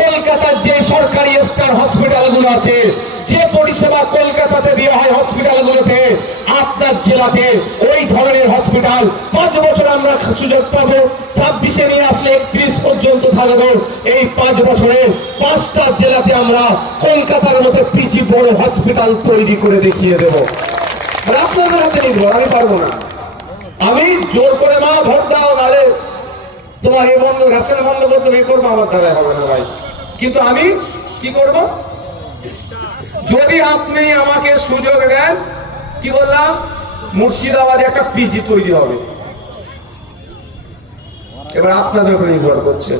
কলকাতার যে সরকারি স্টার হসপিটালগুলো আছে, যে পরিষেবা কলকাতাতে দেওয়া হয় হসপিটালগুলোতে, আপনার জেলাতে ওই ধরনের হসপিটাল 5 বছর আমরা সুযোগ পাবো। 26-এ নিয়ে আসলে 31 পর্যন্ত থাকবো। এই 5 বছরে 5টা জেলাতে আমরা কলকাতার মতো পিচি বড় হসপিটাল তৈরি করে দেখিয়ে দেবো। আপনাদের হাতে নিব, আমি পারবো না। আমি জোর করে মা ভোট দাও, নাহলে তোমার এই বন্ধ রেশন বন্ধ করতে এ করবো, আমার দ্বারা হবে না ভাই। কিন্তু আমি কি করব? যদি আপনি আমাকে সুযোগ দেন, কি বললাম, মুর্শিদাবাদে একটা পিজি তৈরি হবে। এবার আপনাদের উপরে নির্ভর করছে।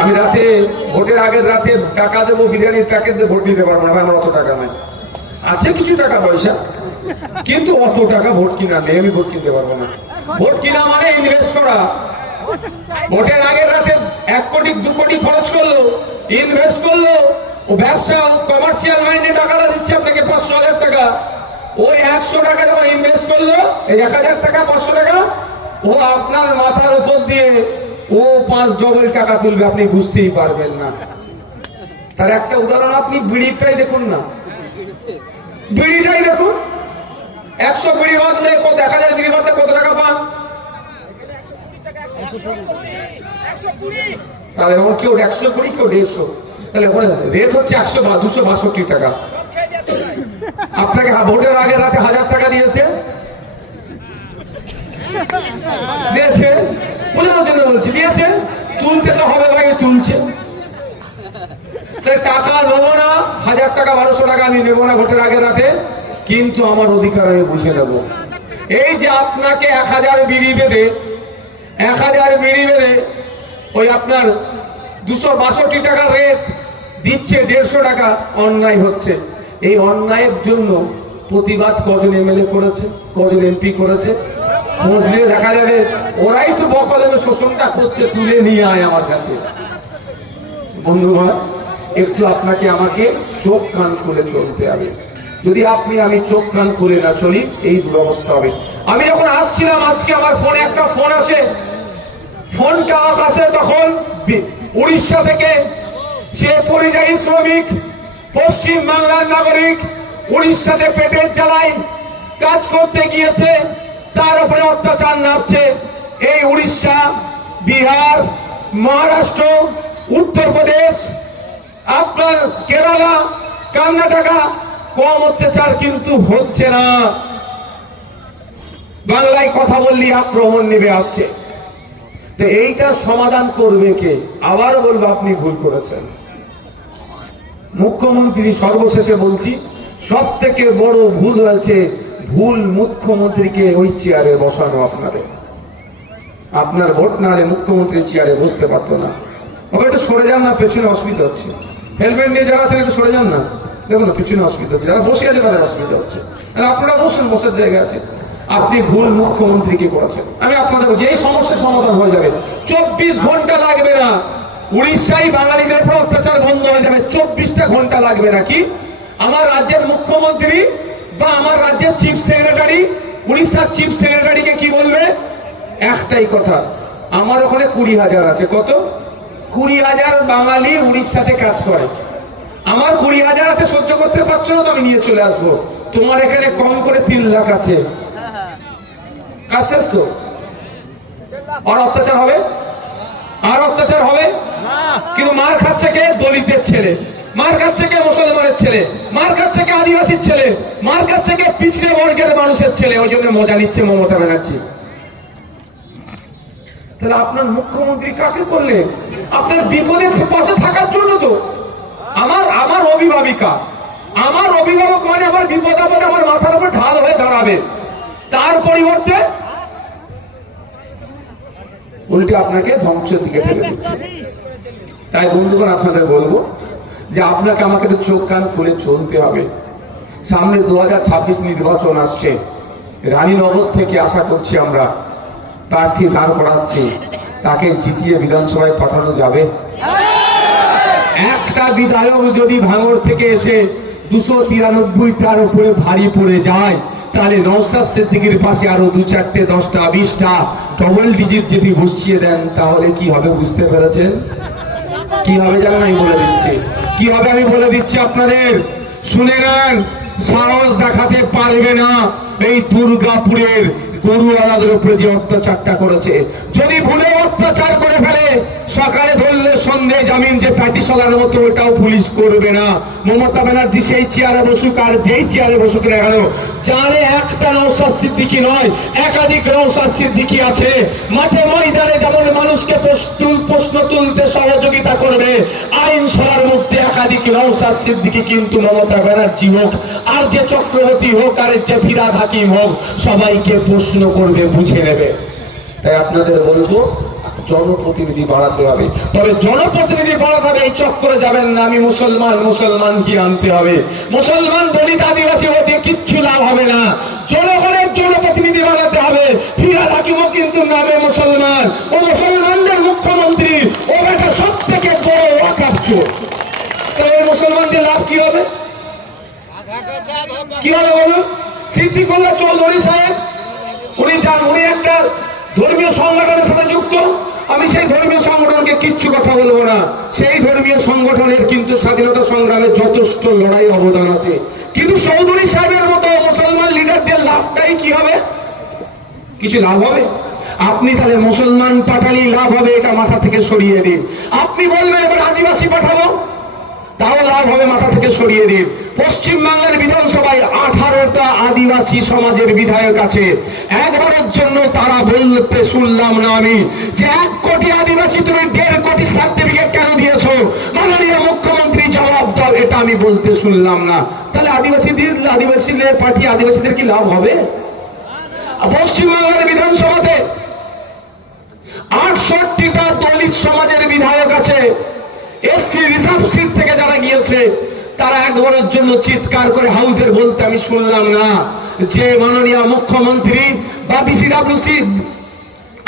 আমি রাতে ভোটের আগের রাতে টাকা দেবো, বিরিয়ানির প্যাকেট দিয়ে ভোট দিতে পারবো না, আমার অত টাকা নাই। আছে কিছু টাকা পয়সা, কিন্তু অত টাকা ভোট কিনা নেই, আমি ভোট কিনতে পারবো না। ভোট কিনা মানে ইনভেস্ট করা। ভোটের আগের রাতে 1 কোটি 2 কোটি খরচ করলো, ইনভেস্ট করলো, ও ব্যবসা কমার্শিয়াল মাইন্ডে টাকাটা দিচ্ছে আপনাকে 500,000 টাকা। ওই 100 টাকা যখন ইনভেস্ট করলো, এই 1000 টাকা 500 টাকা ও আপনার মাথার উপর দিয়ে ও 5 ডবল টাকা তুলবে, আপনি বুঝতেই পারবেন না। তার একটা উদাহরণ আপনি বিড়িটাই দেখুন না, বিড়িটাই দেখুন। 100 বিড়ি বাঁধলে 1000 বিড়ি বাঁধলে কত টাকা পান? তাহলে কেউ 120, কেউ 150, তাহলে রেট হচ্ছে 262 টাকা। আপনাকে ভোটের আগে রাতে 1000 টাকা দিয়েছে, দিয়েছে বোঝানোর জন্য বলছি, দিয়েছে। তুলতে তো হবে ভাই, তুলছে। টাকা নেবো না, 1000 টাকা 1200 টাকা আমি নেবো না ভোটের আগে রাতে, কিন্তু আমার অধিকার আমি বুঝে নেব। এই যে আপনাকে 1000 বিড়ি বেঁধে ওই আপনার 262 টাকা রেট দিচ্ছে, 150 টাকা অন্যায় হচ্ছে। এই অন্যায়ের জন্য প্রতিবাদ কজন এমএলএ করেছে, কজন এমপি করেছে? মসজিদে দেখা যাবে ওরাই তো বকলেন শোষণটা করছে, তুলে নিয়ে আয় আমার কাছে। বন্ধুরা, একটু আপনাকে আমাকে চোখ কান খুলে চলতে হবে। যদি আমি চোখ কান খুলে না চলি, এই দুরবস্থা হবে। আমি যখন আসছিলাম, আজকে আমার ফোনে একটা ফোন আসে, ফোনটা আসে তখন উড়িষ্যা থেকে। সে পরিযায়ী শ্রমিক, পশ্চিম বাংলার নাগরিক, উড়িষ্যাতে পেটের জ্বালায় কাজ করতে গিয়েছে, তার উপরে অত্যাচার নামছে। এই উড়িষ্যা, বিহার, মহারাষ্ট্র, উত্তরপ্রদেশ, আপনার কেরালা, কর্ণাটকা, কম অত্যাচার কিন্তু হচ্ছে না। বাংলায় কথা বললি আক্রমণ নেমে আসছে। তো এইটার সমাধান করবে কে? আবার বলবো, আপনি ভুল করেছেন। মুখ্যমন্ত্রী, সর্বশেষে বলছি, সব থেকে বড় ভুল হয়েছে, ভুল মুখ্যমন্ত্রীকে ওই চেয়ারে বসানো। আপনার ভোট না হলে মুখ্যমন্ত্রী চেয়ারে বসতে পারতো না। একটু সরে যান না, পেছনে অসুবিধা হচ্ছে। হেলমেট নিয়ে যারা আছেন একটু সরে যান না, দেখুন পেছনে অসুবিধা হচ্ছে। যারা বসে আছে তাদের অসুবিধা হচ্ছে। আপনারা বসুন, বসার জায়গা আছে। আপনি ভুল মুখ্যমন্ত্রীকে করেছেন। আমি আপনাদের বলছি, এই সমস্যার সমাধান হয়ে যাবে, 24 ঘন্টা লাগবে না। উড়িষ্যায় বাঙালিদের উপর অত্যাচার বন্ধ হয়ে যাবে, 24টা ঘন্টা লাগবে না। কি আমার রাজ্যের মুখ্যমন্ত্রী বা আমার রাজ্যের চিফ সেক্রেটারি উড়িষ্যার চিফ সেক্রেটারিকে কি বলবে? একটাই কথা, আমার ওখানে 20,000 আছে। কত? 20,000 বাঙালি উড়িষ্যাতে কাজ করে। আমার 20,000 আছে, সহ্য করতে পারছো না তো আমি নিয়ে চলে আসবো। তোমার এখানে কম করে 3 লাখ আছে, কাজ শেষ তো? আর অত্যাচার হবে? আর অত্যাচার হবে? কিন্তু মার খাচ্ছে কে? দলিতের ছেলে। মার খাচ্ছে কে? মুসলমানের ছেলে। মার খাচ্ছে কে? আদিবাসীর ছেলে। মার খাচ্ছে কে? পিছড়ে বর্গের মানুষের ছেলে। ওই জন্য মজা নিচ্ছে মমতা ব্যানার্জি। তাহলে আপনার মুখ্যমন্ত্রী কাকে করলে? আপনার বিপদের পাশে থাকার জন্য তো। আমার অভিভাবিকা, আমার অভিভাবক মানে আমার বিপদ আপদে আমার মাথার উপর ঢাল হয়ে দাঁড়াবে। তার পরিবর্তে উল্টে আপনাকে ধ্বংসের দিকে ফেলে দিচ্ছে। তাই বন্ধুগণ, আপনাদের বলবো যে আপনাকে আমাকে একটু চোখ কান খুলে চলতে হবে। সামনে 2026 নির্বাচন আসছে। রানীনগর থেকে আশা করছি আমরা প্রার্থী দাঁড় করাচ্ছি, তাকে জিতিয়ে বিধানসভায় পাঠানো যাবে। একটা বিধায়ক যদি ভাঙড় থেকে এসে 293টার উপরে ভারী পড়ে যায়, তাহলে নওশাদ সিদ্দিকীর পাশে আরো 2, 4, 10টা 20টা ডবল ডিজিট যদি বসিয়ে দেন, তাহলে কি হবে বুঝতে পেরেছেন? কি হবে জানেন, আমি বলে দিচ্ছি কি হবে, আমি বলে দিচ্ছি আপনাদের, শুনে নেন। সাহস দেখাতে পারবে না এই দুর্গাপুরের গরুওয়ালাদের উপরে যে অত্যাচারটা করেছে। যদি ভুলে অত্যাচার করে ফেলে, সকালে ধরলে সন্ধ্যে জামিন, যে প্যাটি চলার মতো, ওটাও পুলিশ করবে না। মমতা ব্যানার্জি সেই চেয়ারে বসুক আর যেই চেয়ারে বসুক না কেন, জানে একটা নওশাদ সিদ্দিকী নয়, একাধিক নওশাদ সিদ্দিকী আছে। মাঠে ময়দানে যেমন মানুষকে প্রশ্ন তুলতে সহযোগিতা করবে, আইন সভার মধ্যে একাধিক নওশাদ সিদ্দিকী কিন্তু মমতা ব্যানার্জি হোক আর যে চক্রবর্তী হোক আর যে ফিরাদ হাকিম হোক, সবাইকে প্রশ্ন করবে, বুঝে নেবে। তাই আপনাদের বলবো, জনপ্রতিনিধি বাড়াতে হবে। তবে জনপ্রতিনিধি বাড়াতে হবে, এই চক্করে যাবেন না আমি মুসলমান কি আনতে হবে, মুসলমান দলিত আদিবাসী হতে কিচ্ছু লাভ হবে না। জনগণের জনপ্রতিনিধি বানাতে হবে। ফিরাদ হাকিমও কিন্তু নামে মুসলমান, ও মুসলমানদের মুখ্যমন্ত্রী, ও একটা সব থেকে বড় ওয়াকাফ চোর। তাহলে মুসলমানদের লাভ কি হবে, কি হবে বলুন? সিদ্দিকুল্লাহ চৌধুরী সাহেব উনি একটা ধর্মীয় সংগঠনের সাথে যুক্ত। আমি সেই ধর্মীয় সংগঠনকে কিচ্ছু কথা বলবো না, সেই ধর্মীয় সংগঠনের কিন্তু স্বাধীনতা সংগ্রামে যথেষ্ট লড়াই অবদান আছে। কিন্তু চৌধুরী সাহেবের মতো মুসলমান লিডারদের লাভটাই কি হবে, কিছু লাভ হবে? আপনি তাহলে মুসলমান পাঠালি লাভ হবে, এটা মাথা থেকে সরিয়ে দিন। আপনি বলবেন এবার আদিবাসী পাঠাবো, তাও লাভ হবে, মাথা থেকে সরিয়ে দিন। পশ্চিম বাংলার বিধানসভায় 18টা আদিবাসী সমাজের বিধায়ক আছে, একবারের জন্য তারা বলতে শুনলাম না আমি যে 1 কোটি আদিবাসী তুমি 1.5 কোটি সার্টিফিকেট কেন দিয়েছো, মাননীয় মুখ্যমন্ত্রী জবাব দাও, এটা আমি বলতে শুনলাম না। তাহলে আদিবাসীদের পার্টি আদিবাসীদের কি লাভ হবে? পশ্চিম বাংলার বিধানসভাতে 68টা দলিত সমাজের বিধায়ক আছে, এসসি রিজার্ভ সিট থেকে যারা গিয়েছে, তারা একবারের জন্য চিৎকার করে হাউসের বলতে আমি শুনলাম না যে মাননীয় মুখ্যমন্ত্রী বা বিসিডব্লিউসি,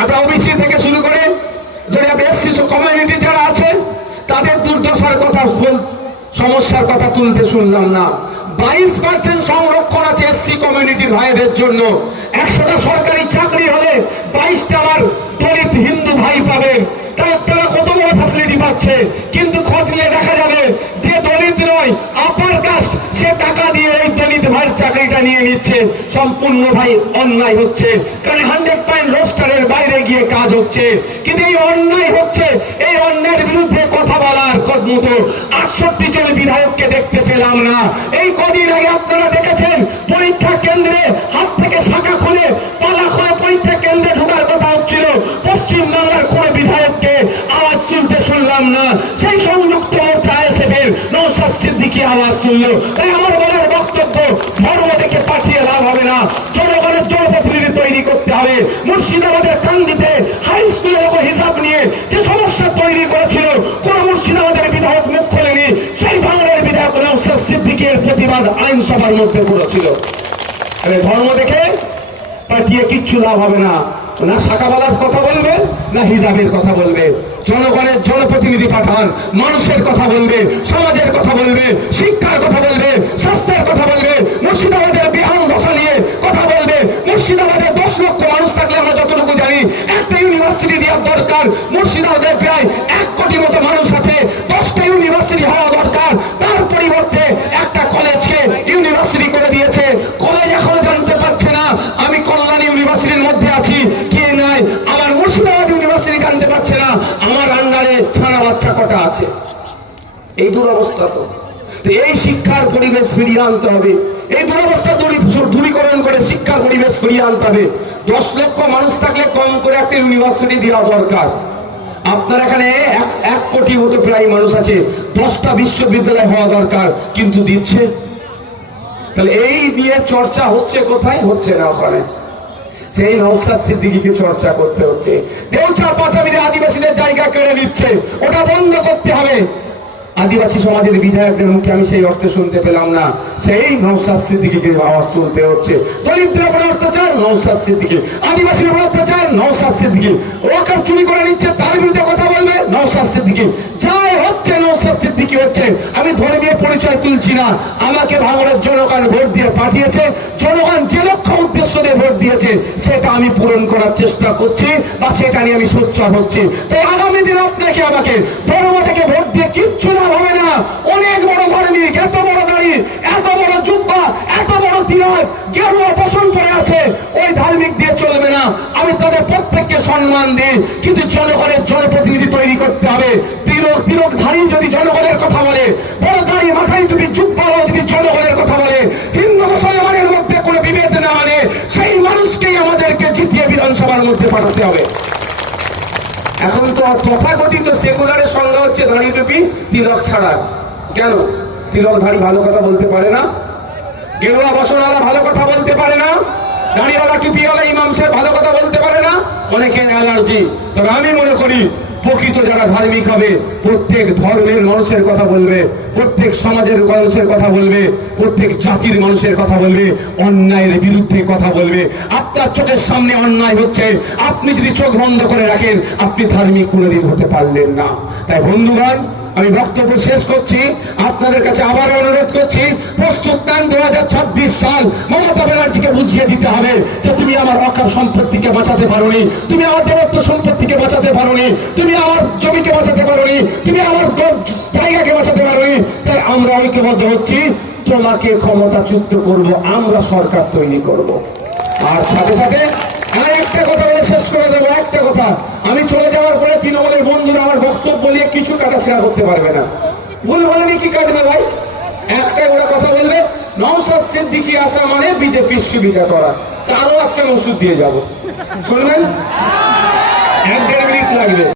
আপনার ওবিসি থেকে শুরু করে যদি এসসি কমিউনিটি যারা আছে তাদের দুর্দশার কথা, সমস্যার কথা তুলতে শুনলাম না। 22% সংরক্ষণ আছে এসসি কমিউনিটির ভাইদের জন্য। 100টা সরকারি চাকরি হলে 22টা আমার দলিত হিন্দু ভাই পাবেন। তারা কত বড় ফ্যাসিলিটি পাচ্ছে, কিন্তু খোঁজলে দেখা যাবে যে দলিত নয়, আপার কাস্ট, সে টাকা দিয়ে এই দলিত ভাইয়ের চাকরিটা নিয়ে নিচ্ছে। সম্পূর্ণ ভাই অন্যায় হচ্ছে, কারণ 100% রোস্টারের বাইরে গিয়ে কাজ হচ্ছে। কিন্তু এই অন্যায় হচ্ছে, এই অন্যায়ের বিরুদ্ধে কথা বলার মতো 68 জন বিধায়ককে দেখতে পেলাম না। এই কদিন আগে আপনারা দেখেছেন পরীক্ষা কেন্দ্রে হাত থেকে শাখা খুলে তালা খুলে পরীক্ষা কেন্দ্রে ঢোকার কথা হচ্ছিল, পশ্চিম বাংলার কোন বিধায়ককে আওয়াজ শুনতে শুনলাম না। সেই সংযুক্ত মোর্চা আইএসএফের নওশাদ সিদ্দিকী আওয়াজ শুনল। তাই আমার বলার বক্তব্য, ধর্ম দেখে পাঠিয়ে লাভ হবে না, জনগণের জনপ্রতিনিধি তৈরি করতে হবে। মুর্শিদাবাদের কান্দিতে হাই স্কুলে যখন হিসাব নিয়ে যে সমস্যা তৈরি করেছিল, কোন মুর্শিদাবাদের বিধায়ক মুখ খোলেনি, সেই বাংলার বিধায়ক নওশাদ সিদ্দিকীর প্রতিবাদ আইনসভার মধ্যে করেছিল। ধর্ম দেখে পাঠিয়ে কিচ্ছু লাভ হবে না, না শাখাওয়ালার কথা বলবে না হিজাবের কথা বলবে। জনগণের জনপ্রতিনিধি পাঠান, মানুষের কথা বলবে, সমাজের কথা বলবে, শিক্ষার কথা বলবে, স্বাস্থ্যের কথা বলবে, মুর্শিদাবাদের বিহান ভাষা নিয়ে কথা বলবে। মুর্শিদাবাদে 10 লক্ষ মানুষ থাকলে আমরা যতটুকু জানি একটা ইউনিভার্সিটি দেওয়ার দরকার। মুর্শিদাবাদে প্রায় 1 কোটি মতো মানুষ আছে, 10টা ইউনিভার্সিটি হওয়া দরকার। তার পরিবর্তে একটা কলেজকে ইউনিভার্সিটি করে দিয়েছে। কলেজ এখনো জানতে পারছে না আমি কল্যাণ ইউনিভার্সিটির মধ্যে আছি কি নাই, আমার মুর্শিদাবাদ ইউনিভার্সিটি জানতে পারছে না আমার আন্ডারে ছানা বাচ্চা কটা আছে। এই দুরবস্থা তো, এই শিক্ষার পরিবেশ ফিরিয়ে আনতে হবে। এই দুরবস্থা দূরীকরণ করে শিক্ষার পরিবেশ ফিরিয়ে আনতে হবে। 10 লক্ষ মানুষ থাকলে কম করে একটা ইউনিভার্সিটি দেওয়া দরকার। আপনার এখানে 1 কোটি মতো প্রায় মানুষ আছে, 10টা বিশ্ববিদ্যালয় হওয়া দরকার, কিন্তু দিচ্ছে। তাহলে এই নিয়ে চর্চা হচ্ছে কোথায়? হচ্ছে না ওখানে। সেই নওশাদ সিদ্দিকীকে চর্চা করতে হচ্ছে। দেউচা পাঁচামিরে আদিবাসীদের জায়গা কেড়ে নিচ্ছে, ওটা বন্ধ করতে হবে। আদিবাসী সমাজের বিধায়কদের মুখে আমি সেই অর্থে শুনতে পেলাম না, সেই নওশাদ সিদ্দিকীকে আওয়াজ তুলতে হচ্ছে। দলিতদের উপরে অত্যাচার, নওশাদ সিদ্দিকী। আদিবাসীর উপরে অত্যাচার, নওশাদ সিদ্দিকী। ওয়াকফ চুরি করে নিচ্ছে, তার বিরুদ্ধে কথা বলবে, নওশাদ সিদ্দিকী। যাই হচ্ছে নওশাদ সিদ্দিকী। কি হচ্ছে। আমি ধর্মীয় পরিচয় তুলছি না, আমাকে ভাঙড়ের জনগণ ভোট দিয়ে পাঠিয়েছে, জনগণ যে লক্ষ্য উদ্দেশ্য দিয়ে ভোট দিয়েছে সেটা আমি পূরণ করার চেষ্টা করছি বা সেটা নিয়ে আমি সোচ্চার হচ্ছি। তাই আগামী দিন আপনাকে আমাকে ধর্ম থেকে ভোট দিয়ে কিচ্ছু লাভ হবে না। অনেক বড় ধার্মিক, এত বড় দাড়ি, এত বড় জুব্বা, এত বড় তিলক, গেরুয়া পোষণ করে আছে, ওই ধার্মিক দিয়ে চলবে না। আমি তাদের প্রত্যেককে সম্মান দিই, কিন্তু জনগণের জনপ্রতিনিধি তৈরি করতে হবে। তিলকধারী যদি জনগণের কথা বলে, বড় দাড়ি মাথায় টুপি জুব্বাও যদি জনগণের কথা বলে, হিন্দু মুসলমানের মধ্যে কোনো বিভেদ না মানে সেই মানুষকেই আমাদেরকে জিতিয়ে বিধানসভার মধ্যে পাঠাতে হবে। এখন তো তথাকথিত সেকুলারের সংজ্ঞা হচ্ছে দাড়ি টুপি তিলক ছাড়া। কেন? তিলকধারী ভালো কথা বলতে পারে না, গেরুয়া বসনওয়ালা ভালো কথা বলতে পারে না, দাড়িওয়ালা টুপিওয়ালা ইমাম সাহেব ভালো কথা বলতে পারে না, অনেকের অ্যালার্জি। তবে আমি মনে করি প্রকৃত যারা ধার্মিক হবে প্রত্যেক ধর্মের মানুষের কথা বলবে, প্রত্যেক সমাজের মানুষের কথা বলবে, প্রত্যেক জাতির মানুষের কথা বলবে, অন্যায়ের বিরুদ্ধে কথা বলবে। আপনার চোখের সামনে অন্যায় হচ্ছে, আপনি যদি চোখ বন্ধ করে রাখেন আপনি ধার্মিক কোনোদিন হতে পারলেন না। তাই বন্ধুগণ, আমি বক্তব্য শেষ করছি, আপনাদের কাছে আবার অনুরোধ করছি, প্রস্তুত নেন। 2026 সাল মমতা ব্যানার্জিকে বুঝিয়ে দিতে হবে যে তুমি আমার অকাপ সম্পত্তিকে বাঁচাতে পারোনি, তুমি আমার দেবত্ব সম্পত্তিকে বাঁচাতে পারোনি, তুমি আমার জমিকে বাঁচাতে পারোনি, তুমি আমার জায়গাকে বাঁচাতে পারোনি। তাই আমরা ঐক্যবদ্ধ হচ্ছি, তোমাকে ক্ষমতাচ্যুত করব, আমরা সরকার তৈরি করব। আর সাথে সাথে আমি একটা কথা বলে শেষ করে দেবো, একটা কথা, আমি চলে যাওয়ার পরে তৃণমূলের বন্ধুরা আমার বক্তব্য নিয়ে কিছু কাটা ছেঁড়া করতে পারবে না। ভুল বলেনি কি কাটবে ভাই? একটাই ওরা কথা বলবে, নওশাদ সিদ্দিকী আসা মানে বিজেপির সুবিধা করা। তারও আজকে ওষুধ দিয়ে যাবো, শুনবেন? 1-1.5 মিনিট লাগবে।